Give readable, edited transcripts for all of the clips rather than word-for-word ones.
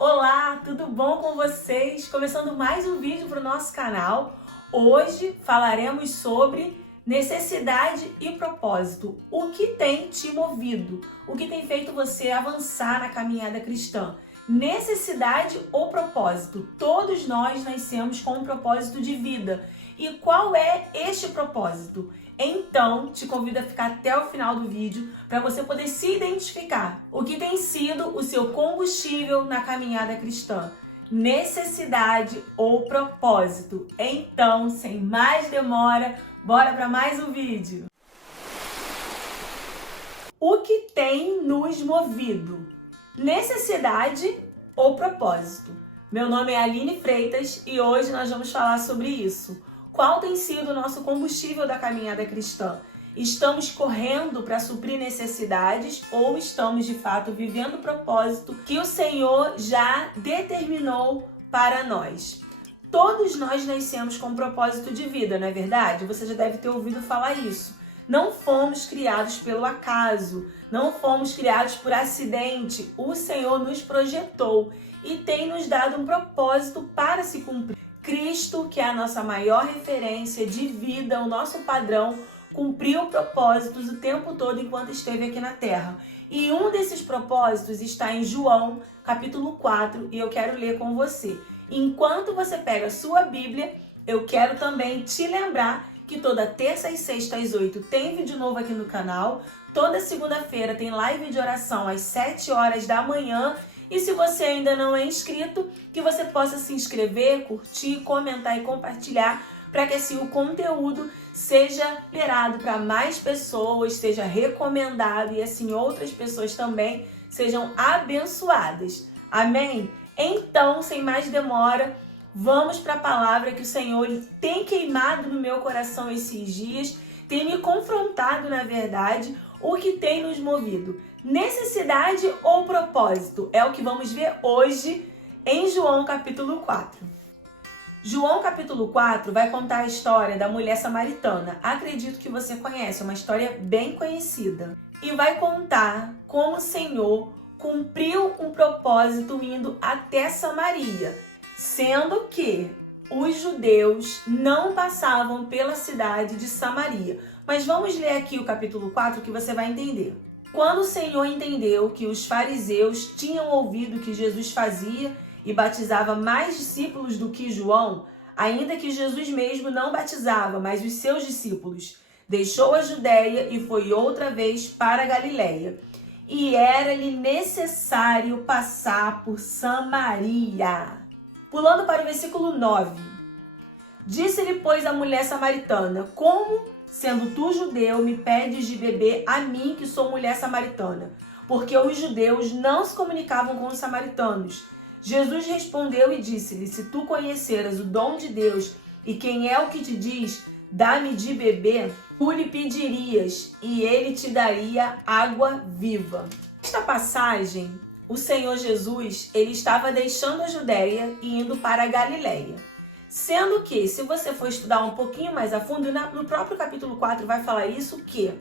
Olá, tudo bom com vocês? Começando mais um vídeo para o nosso canal. Hoje falaremos sobre necessidade e propósito. O que tem te movido? O que tem feito você avançar na caminhada cristã? Necessidade ou propósito? Todos nós nascemos com um propósito de vida. E qual é este propósito? Então, te convido a ficar até o final do vídeo para você poder se identificar o que tem sido o seu combustível na caminhada cristã. Necessidade ou propósito? Então, sem mais demora, bora para mais um vídeo. O que tem nos movido? Necessidade ou propósito? Meu nome é Aline Freitas e hoje nós vamos falar sobre isso. Qual tem sido o nosso combustível da caminhada cristã? Estamos correndo para suprir necessidades ou estamos de fato vivendo o propósito que o Senhor já determinou para nós? Todos nós nascemos com um propósito de vida, não é verdade? Você já deve ter ouvido falar isso. Não fomos criados pelo acaso, não fomos criados por acidente. O Senhor nos projetou e tem nos dado um propósito para se cumprir. Cristo, que é a nossa maior referência de vida, o nosso padrão, cumpriu propósitos o tempo todo enquanto esteve aqui na Terra. E um desses propósitos está em João, capítulo 4, e eu quero ler com você. Enquanto você pega a sua Bíblia, eu quero também te lembrar que toda terça e sexta às 8 tem vídeo novo aqui no canal. Toda segunda-feira tem live de oração às 7 horas da manhã. E se você ainda não é inscrito, que você possa se inscrever, curtir, comentar e compartilhar para que assim o conteúdo seja liberado para mais pessoas, seja recomendado e assim outras pessoas também sejam abençoadas. Amém? Então, sem mais demora, vamos para a palavra que o Senhor tem queimado no meu coração esses dias, tem me confrontado, na verdade, o que tem nos movido. Necessidade ou propósito? É o que vamos ver hoje em João capítulo 4. João capítulo 4 vai contar a história da mulher samaritana. Acredito que você conhece, é uma história bem conhecida. E vai contar como o Senhor cumpriu um propósito indo até Samaria, sendo que os judeus não passavam pela cidade de Samaria. Mas vamos ler aqui o capítulo 4 que você vai entender. Quando o Senhor entendeu que os fariseus tinham ouvido que Jesus fazia e batizava mais discípulos do que João, ainda que Jesus mesmo não batizava, mas os seus discípulos, deixou a Judéia e foi outra vez para a Galiléia. E era-lhe necessário passar por Samaria. Pulando para o versículo 9. Disse-lhe, pois, a mulher samaritana: como, sendo tu judeu, me pedes de beber a mim, que sou mulher samaritana? Porque os judeus não se comunicavam com os samaritanos. Jesus respondeu e disse-lhe: se tu conheceras o dom de Deus e quem é o que te diz, dá-me de beber, tu lhe pedirias e ele te daria água viva. Nesta passagem, o Senhor Jesus, ele estava deixando a Judéia e indo para a Galiléia. Sendo que, se você for estudar um pouquinho mais a fundo, no próprio capítulo 4 vai falar isso, que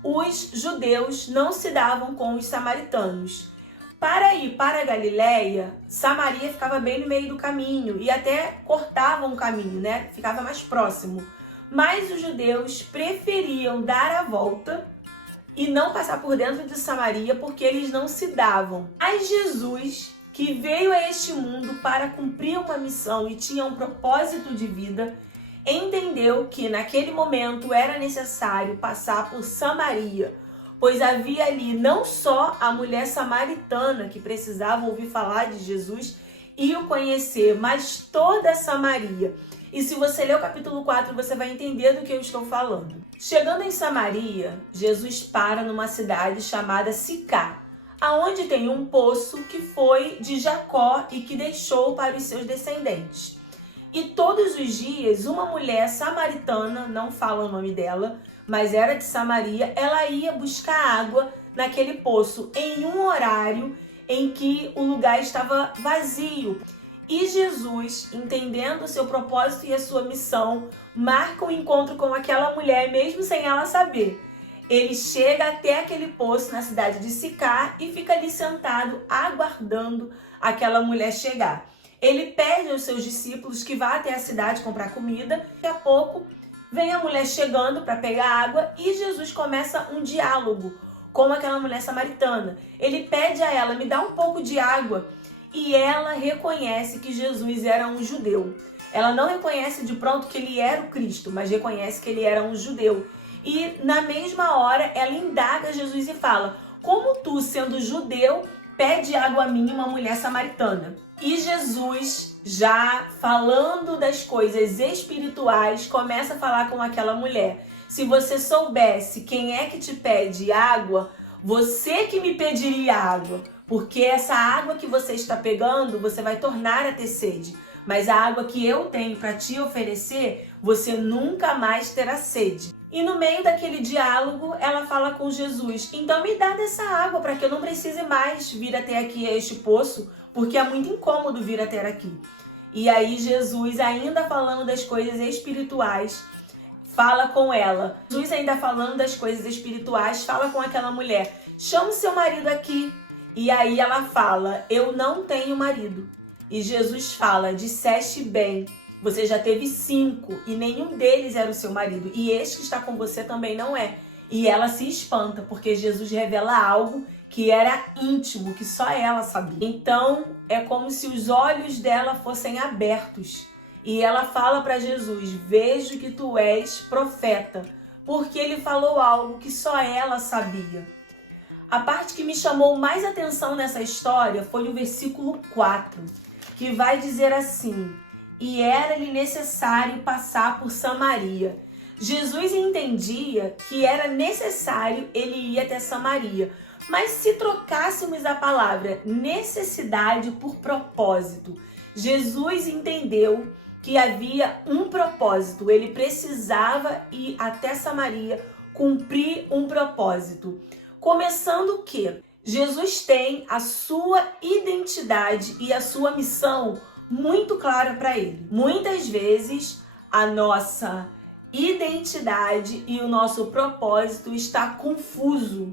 os judeus não se davam com os samaritanos. Para ir para a Galiléia, Samaria ficava bem no meio do caminho e até cortavam o caminho, né? Ficava mais próximo. Mas os judeus preferiam dar a volta e não passar por dentro de Samaria porque eles não se davam. Mas Jesus, que veio a este mundo para cumprir uma missão e tinha um propósito de vida, entendeu que naquele momento era necessário passar por Samaria, pois havia ali não só a mulher samaritana que precisava ouvir falar de Jesus e o conhecer, mas toda a Samaria. E se você ler o capítulo 4, você vai entender do que eu estou falando. Chegando em Samaria, Jesus para numa cidade chamada Sicá, aonde tem um poço que foi de Jacó e que deixou para os seus descendentes. E todos os dias, uma mulher samaritana, não fala o nome dela, mas era de Samaria, ela ia buscar água naquele poço em um horário em que o lugar estava vazio. E Jesus, entendendo o seu propósito e a sua missão, marca um encontro com aquela mulher, mesmo sem ela saber. ele chega até aquele poço na cidade de Sicar e fica ali sentado, aguardando aquela mulher chegar. Ele pede aos seus discípulos que vá até a cidade comprar comida. Daqui a pouco vem a mulher chegando para pegar água e Jesus começa um diálogo com aquela mulher samaritana. Ele pede a ela, me dá um pouco de água. E ela reconhece que Jesus era um judeu. Ela não reconhece de pronto que ele era o Cristo, mas reconhece que ele era um judeu. E na mesma hora ela indaga Jesus e fala, como tu, sendo judeu, pede água a mim, uma mulher samaritana? E Jesus, já falando das coisas espirituais, começa a falar com aquela mulher. Se você soubesse quem é que te pede água, você que me pediria água. Porque essa água que você está pegando, você vai tornar a ter sede. Mas a água que eu tenho para te oferecer, você nunca mais terá sede. E no meio daquele diálogo, ela fala com Jesus, então me dá dessa água para que eu não precise mais vir até aqui a este poço, porque é muito incômodo vir até aqui. E aí Jesus, ainda falando das coisas espirituais, fala com ela. Jesus ainda falando das coisas espirituais, fala com aquela mulher, chama o seu marido aqui. E aí ela fala, eu não tenho marido. E Jesus fala, disseste bem, você já teve 5 e nenhum deles era o seu marido. E este que está com você também não é. E ela se espanta, porque Jesus revela algo que era íntimo, que só ela sabia. Então, é como se os olhos dela fossem abertos. E ela fala para Jesus, vejo que tu és profeta, porque ele falou algo que só ela sabia. A parte que me chamou mais atenção nessa história foi o versículo 4, que vai dizer assim, e era-lhe necessário passar por Samaria. Jesus entendia que era necessário ele ir até Samaria, mas se trocássemos a palavra necessidade por propósito, Jesus entendeu que havia um propósito, ele precisava ir até Samaria, cumprir um propósito. Começando o quê? Jesus tem a sua identidade e a sua missão muito clara para ele. Muitas vezes a nossa identidade e o nosso propósito está confuso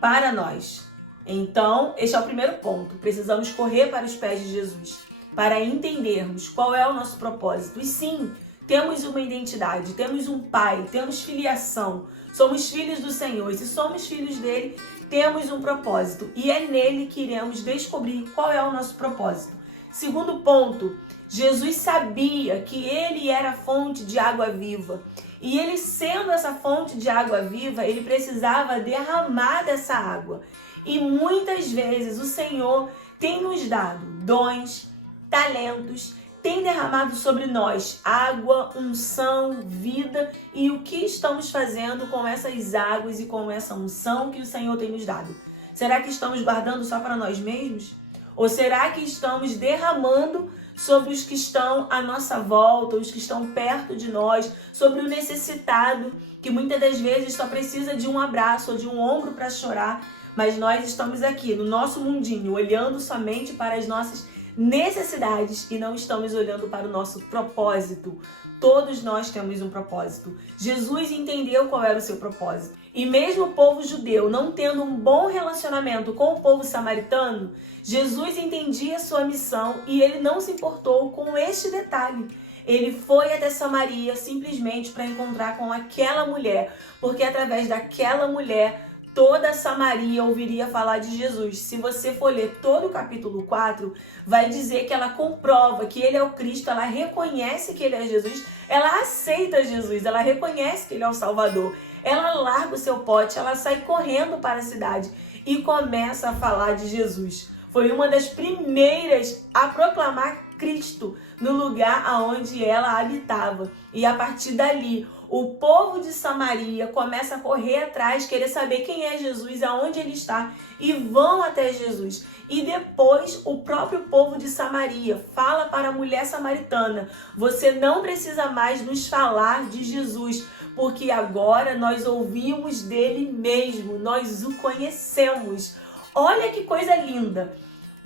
para nós. Então, este é o primeiro ponto. Precisamos correr para os pés de Jesus para entendermos qual é o nosso propósito. E sim, temos uma identidade, temos um pai, temos filiação, somos filhos do Senhor. E se somos filhos dele, temos um propósito. E é nele que iremos descobrir qual é o nosso propósito. Segundo ponto, Jesus sabia que ele era a fonte de água viva. E ele sendo essa fonte de água viva, ele precisava derramar dessa água. E muitas vezes o Senhor tem nos dado dons, talentos, tem derramado sobre nós água, unção, vida. E o que estamos fazendo com essas águas e com essa unção que o Senhor tem nos dado? Será que estamos guardando só para nós mesmos? Ou será que estamos derramando sobre os que estão à nossa volta, os que estão perto de nós, sobre o necessitado, que muitas das vezes só precisa de um abraço ou de um ombro para chorar, mas nós estamos aqui no nosso mundinho, olhando somente para as nossas necessidades e não estamos olhando para o nosso propósito. Todos nós temos um propósito. Jesus entendeu qual era o seu propósito. E mesmo o povo judeu não tendo um bom relacionamento com o povo samaritano, Jesus entendia a sua missão e ele não se importou com este detalhe. Ele foi até Samaria simplesmente para encontrar com aquela mulher, porque através daquela mulher toda Samaria ouviria falar de Jesus. Se você for ler todo o capítulo 4, vai dizer que ela comprova que ele é o Cristo, ela reconhece que ele é Jesus, ela aceita Jesus, ela reconhece que ele é o Salvador. Ela larga o seu pote, ela sai correndo para a cidade e começa a falar de Jesus. Foi uma das primeiras a proclamar Cristo no lugar aonde ela habitava. E a partir dali, o povo de Samaria começa a correr atrás, querer saber quem é Jesus, aonde ele está, e vão até Jesus. E depois o próprio povo de Samaria fala para a mulher samaritana, você não precisa mais nos falar de Jesus, porque agora nós ouvimos dele mesmo, nós o conhecemos. Olha que coisa linda!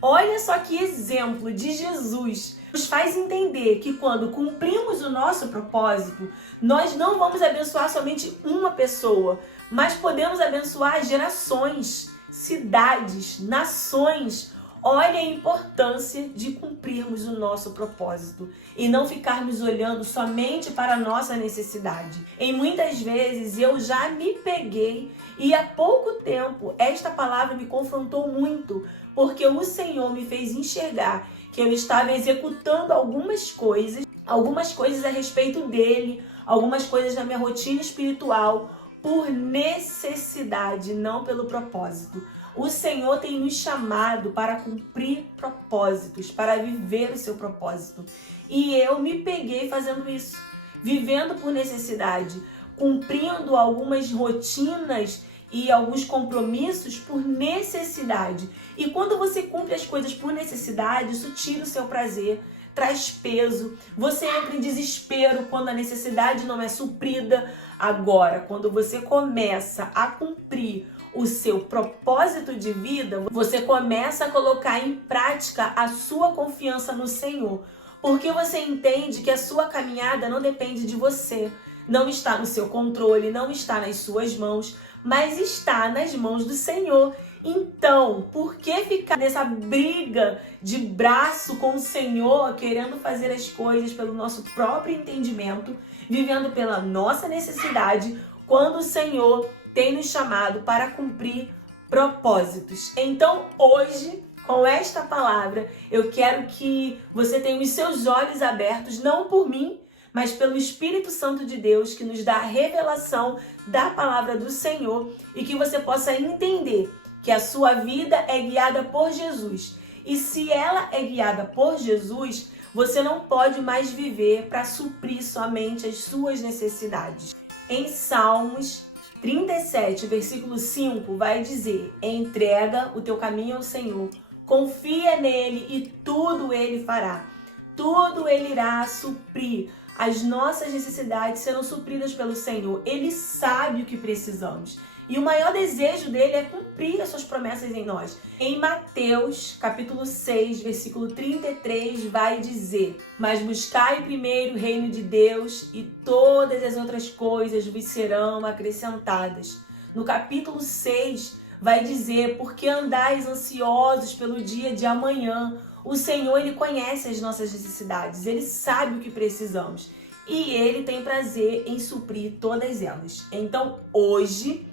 Olha só que exemplo de Jesus. Nos faz entender que quando cumprimos o nosso propósito, nós não vamos abençoar somente uma pessoa, mas podemos abençoar gerações, cidades, nações. Olha a importância de cumprirmos o nosso propósito e não ficarmos olhando somente para a nossa necessidade. Em muitas vezes eu já me peguei e há pouco tempo esta palavra me confrontou muito, porque o Senhor me fez enxergar que eu estava executando algumas coisas a respeito dele, algumas coisas na minha rotina espiritual por necessidade, não pelo propósito. O Senhor tem nos chamado para cumprir propósitos, para viver o seu propósito. E eu me peguei fazendo isso, vivendo por necessidade, cumprindo algumas rotinas e alguns compromissos por necessidade. E quando você cumpre as coisas por necessidade, isso tira o seu prazer, traz peso, você entra em desespero quando a necessidade não é suprida. Agora, quando você começa a cumprir o seu propósito de vida, você começa a colocar em prática a sua confiança no Senhor, porque você entende que a sua caminhada não depende de você, não está no seu controle, não está nas suas mãos, mas está nas mãos do Senhor. Então, por que ficar nessa briga de braço com o Senhor, querendo fazer as coisas pelo nosso próprio entendimento, vivendo pela nossa necessidade, quando o Senhor tem nos chamado para cumprir propósitos? Então, hoje, com esta palavra, eu quero que você tenha os seus olhos abertos, não por mim, mas pelo Espírito Santo de Deus, que nos dá a revelação da palavra do Senhor, e que você possa entender que a sua vida é guiada por Jesus. E se ela é guiada por Jesus, você não pode mais viver para suprir somente as suas necessidades. Em Salmos 37, versículo 5, vai dizer: entrega o teu caminho ao Senhor, confia nele e tudo ele fará. Tudo ele irá suprir. As nossas necessidades serão supridas pelo Senhor. Ele sabe o que precisamos. E o maior desejo dele é cumprir as suas promessas em nós. Em Mateus, capítulo 6, versículo 33, vai dizer: mas buscai primeiro o reino de Deus e todas as outras coisas vos serão acrescentadas. No capítulo 6, vai dizer: porque andais ansiosos pelo dia de amanhã. O Senhor, ele conhece as nossas necessidades, ele sabe o que precisamos e ele tem prazer em suprir todas elas. Então, hoje,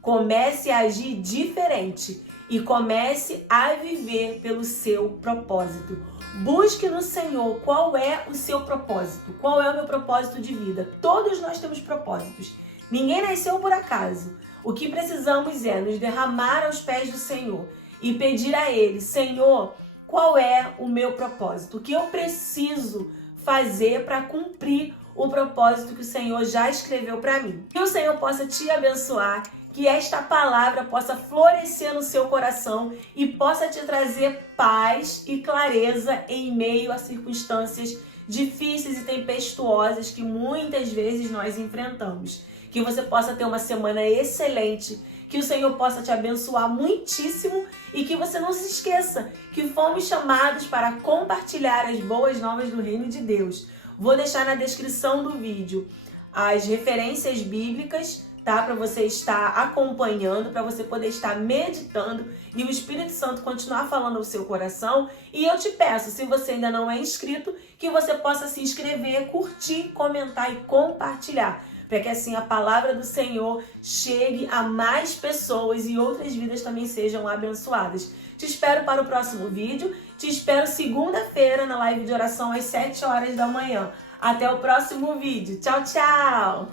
comece a agir diferente e comece a viver pelo seu propósito. Busque no Senhor qual é o seu propósito, qual é o meu propósito de vida. Todos nós temos propósitos, ninguém nasceu por acaso. O que precisamos é nos derramar aos pés do Senhor e pedir a Ele: Senhor, qual é o meu propósito? O que eu preciso fazer para cumprir o propósito que o Senhor já escreveu para mim? Que o Senhor possa te abençoar, que esta palavra possa florescer no seu coração e possa te trazer paz e clareza em meio a circunstâncias difíceis e tempestuosas que muitas vezes nós enfrentamos. Que você possa ter uma semana excelente, que o Senhor possa te abençoar muitíssimo e que você não se esqueça que fomos chamados para compartilhar as boas novas do Reino de Deus. Vou deixar na descrição do vídeo as referências bíblicas, tá? Para você estar acompanhando, para você poder estar meditando e o Espírito Santo continuar falando ao seu coração. E eu te peço, se você ainda não é inscrito, que você possa se inscrever, curtir, comentar e compartilhar, para que assim a palavra do Senhor chegue a mais pessoas e outras vidas também sejam abençoadas. Te espero para o próximo vídeo, te espero segunda-feira na live de oração às 7 horas da manhã. Até o próximo vídeo. Tchau, tchau!